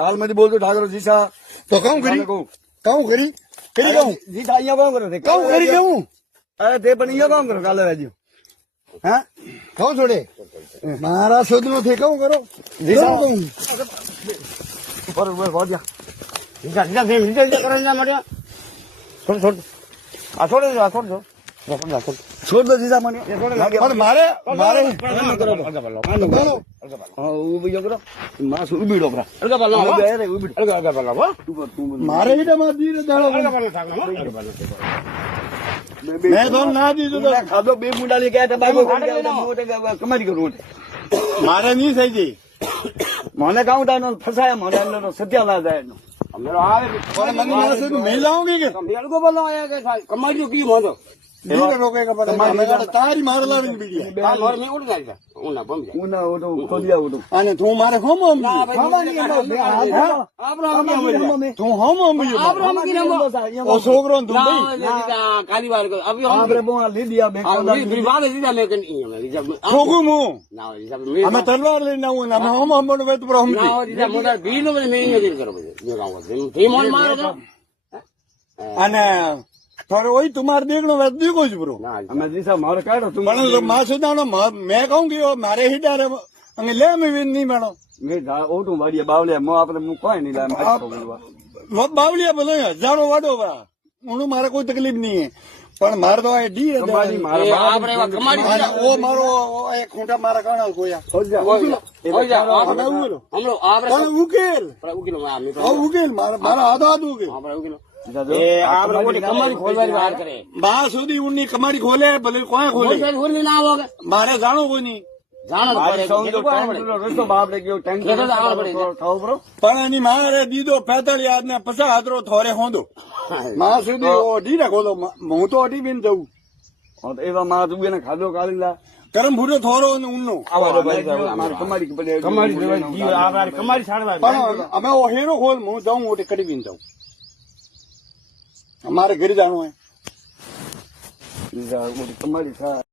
હાલમાંથી બોલતો ઠાકરો જીસા તો કામ કરી કામ કરી કરી કામ જીસા અહીંયા કામ કરો કામ કરી કેવું અરે તે પણ અહીંયા કામ કરો કાલે રાજ્યો હા કામ છોડે મારા શોધ નો થઈ કામ કરો જીસા કામ બરોબર ભાગ્યા છોડ આ છોડ દો આ છોડ દો છોડ દો જીસા મને પણ મારે મારે ઉભી કરો માસ ઉભીડો પ્રા મારે હિડા માં દીને દાડો મેં તો ના દીધું તો ખાધો બે મુંડાલી ગયા બાબુ કમારી કરું મારે નહીં થઈ ગઈ મને કાઉન્ટ આનો ફસાયા મને એનો સત્યા જાય એનો પણ મને મારા શોધ મેં લાવું કે કમાઈ કી મોંધો દીને રોકે કે બધા તારી મારે લાવીને બીડી ઉના ઓટો ખોલિયા ઓટો અને તું મારે હોમ હોમ તું હોમ હોમ ઓ છોકરો તું આપણે બહુ લીધી બે છોકું હું અમે તલવાર લઈને આવું ને અમે હોમ હોમ વેત પર હોમ અને થોડે ઓય તમારે દેખનો વેત દીકો જ બ્રો અમે જીસા મારે કાઢો તું પણ માં સુદાનો મેં કહું ગયો મારે હિડારે અને લે મેં નહીં મેળો મેં ઓટું વાડીએ બાવલે મો આપણે હું કોઈ નહીં લાય બાવલિયા બધો હજારો વાડો વા હું મારે કોઈ તકલીફ નહીં પણ મારે તો આ ડી ઓ મારો એક ખૂંટા મારા કાણા ગોયા ઉકેલ ઉકેલ મારા હાથ હાથ ઉકેલ બા સુધી ઊંડી કમાડી ખોલે ભલે કોઈ ખોલે મારે જાણો કોઈ નહીં પણ એની મારે દીધો 45 હાથ ને 50 હાથરો થોરે હોંદો માં સુધી ઓઢી ને ખોલો હું તો ઓઢી બી જવું એવા માં તું એને ખાધો કાઢી લા ગરમ ભૂરો થોરો ને ઊનનો પણ અમે હેરો ખોલ હું જાઉં ઓટી કરી બી જાઉં અમારે ઘરે જાણું હોય તમારી